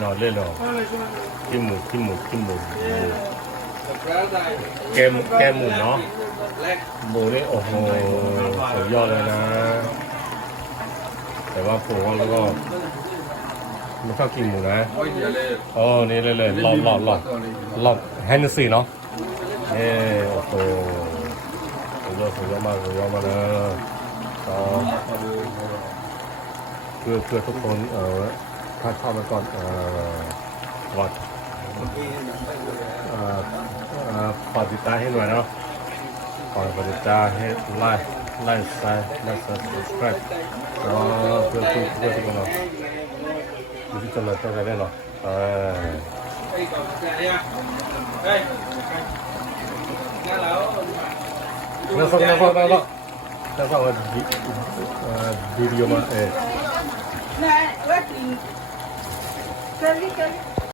หน่อเล่นหน่อกินหมูแกมหมูเนาะหมูนี่โอ้โหสุดยอดเลยนะแต่ว่าผมว่าแล้วก็ไม่ชอบกินหมูนะอ๋อนี่เลยรอบแฮนด์ซี่เนาะโอ้โหสุดยอดมากนะก็เพื่อทุกคนถ้าชอบแล้วก็วัดฝากติดตามให้หน่อยเนาะฝากติดตามให้ไลค์subscribe เพื่อทุกคนเนาะที่จะมาช่วยกันได้เนาะแล้วฟังวิดีโอมาNah, what? Kali.